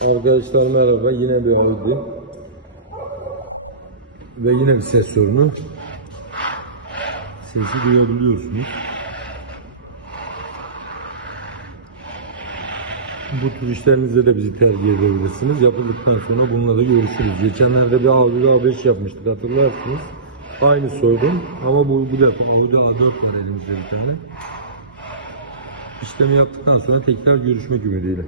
Arkadaşlar merhaba, yine bir Audi ve yine bir ses sorunu. Sesi duyabiliyorsunuz. Bu tür işlerinizde de bizi tercih edebilirsiniz. Yapıldıktan sonra bununla da görüşürüz. Geçenlerde bir Audi A5 yapmıştık, hatırlarsınız. Aynı soydum ama bu defa Audi A4 var elimizde bir tane. İşlemi yaptıktan sonra tekrar görüşmek ümidiyle.